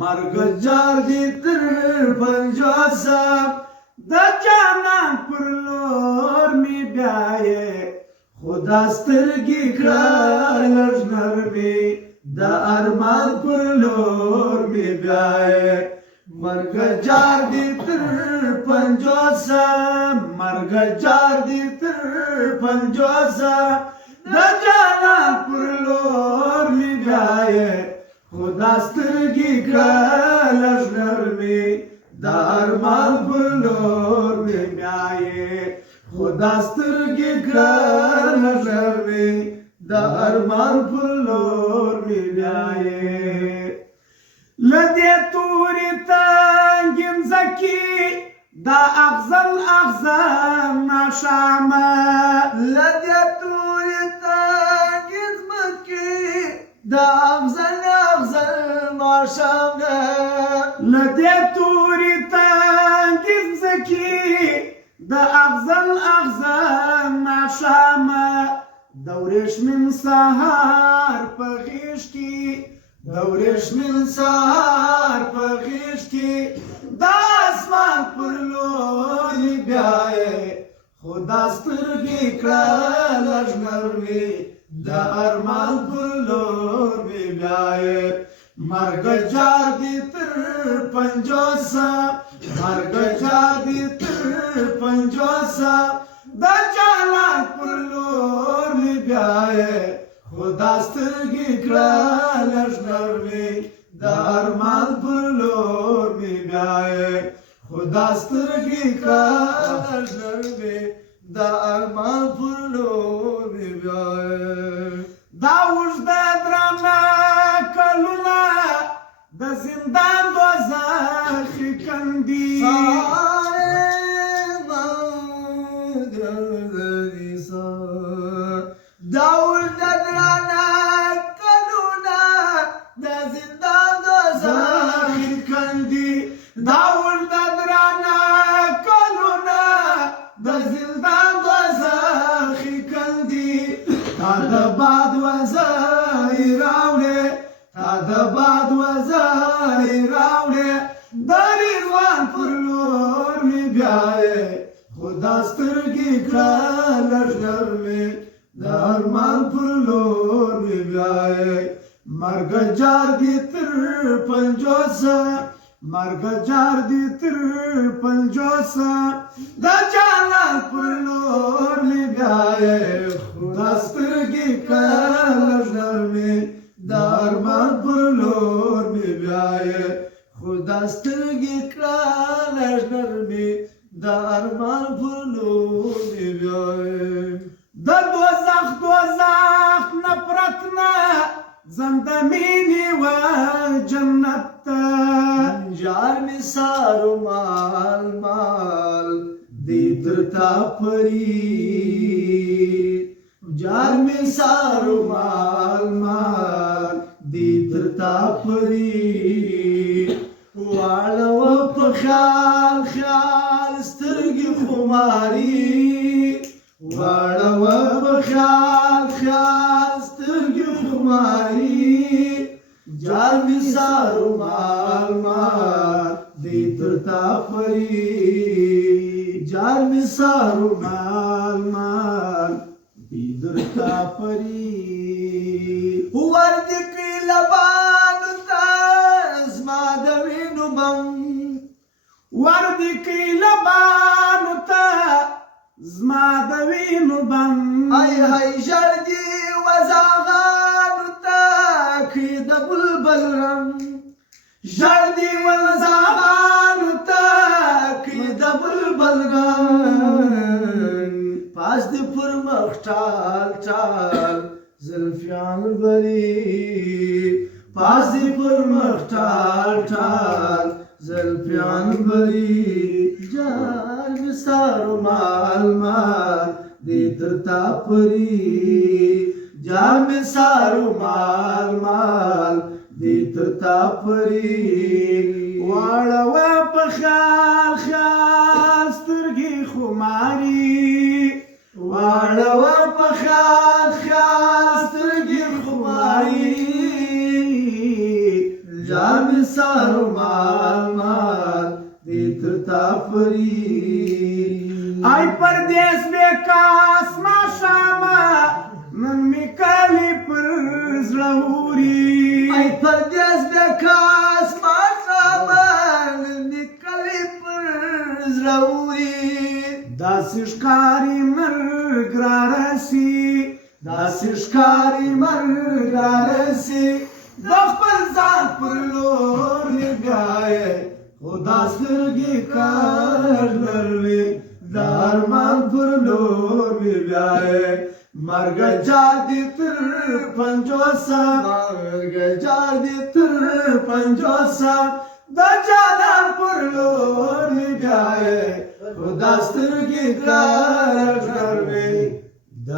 مرګ جار دی تر پنځوسم د جانان پر لور می بیایې خدا سترګې کړه لږ نرمې د ارمان پر لور می بیایې مرګ جار دی تر پنځوسم مرګ جار دی تر پنځوسم د جانان پر لور می بیایې خدا سترګې کړه لږ نرمې د ارمان پر لور می بیایې خدا سترګې کړه لږ نرمې د ارمان پر لور می بیایې له دې تورې تنګې مځکې دا اغزن اغزن ماښامه له دې تورې تنګې مځکې دا اغزن اغزن ماښامه له دې تورې تنګې مځکې دا اغزن اغزن ماښامه د وریښمین سهار په غېږ کې د وریښمین سهار په غېږ کې د اسمان پر لور می بیایې خدا سترګې کړه لږ نرمې د ارمان پر لور می بیایې مرګ جار دی تر پنځوسم مرګ جار دی تر پنځوسم د جانان پر لور می بیایې خدا سترګې کړه لږ نرمې د ارمان پر لور می بیایې خدا سترګې کړه لږ نرمې د ارمان پر لور می بیایې دا اوږده درانه کلونه د زندان دوزخي کندي دا اوږده درانه کلونه د زندان دوزخي کندي دا اوږده درانه کلونه د زندان دوزخي کندي تا د باد وزای راوړې تا د باد وزای راوړې د رضوان پر لور می بیایې خدا سترګې کړه لږ نرمې د ارمان پر لور می بیایې مرګ جار دی تر پنځوسم مرګ جار دی تر پنځوسم د جانان پر لور می بیایې خدا سترګې کړه لږ نرمې د ارمان پر لور می بیایې خدا سترګې کړه لږ نرمې د ارمان پر لور می بیایې د دوزخ دوزخ نفرت نه زنده مینې وه جنت ته جار می سارو مال مال دی تر تا فرید جار می سارو مال مال دی تر تا فرید واړوه په خیال خیال سترګې خماري واړوه په خیال خیال سترګې خماري جار می سارو مال مال دی تر تا فرید جار می سارو مال مال دی تر تا فرید وردی کړي لبانو ته زما د وینو بم وردی کړي لبانو ته زما د وینو بم ای هی ژړ دي وزاغانو ته کړي د بلبل رنګ ژړ دي وزاغانو ته کړي د بلبل رنګ پاس دي پر مخ ټال ټال زلفیان بری پاس دي پر مخ ټال ټال زلفیان بری جار می سارو مال مال دی تر تا پری جار می سارو مال مال دی تر تا پری واړوه په خیال خیال سترګې خماري واړوه په خیال خیال سترګې خماري جان سارو مال مال دیترتا فری آی پردیس بیکاس ما شاما نن می کالی پر زلوری آی پردیس بیکاس ما شاما نن می کالی پر زلوری داسی شکاری مرگ را رسی داسی شکاری مرگ را رسی دخپل ځان پر لور نگاهی خدا سترګې کار لري د ارمان پر لور مې بیایې مرګ جار دې تر پنځوسه مرګ جار دې تر پنځوسه د جانان پر لور مې بیایې خدا سترګې کار لري د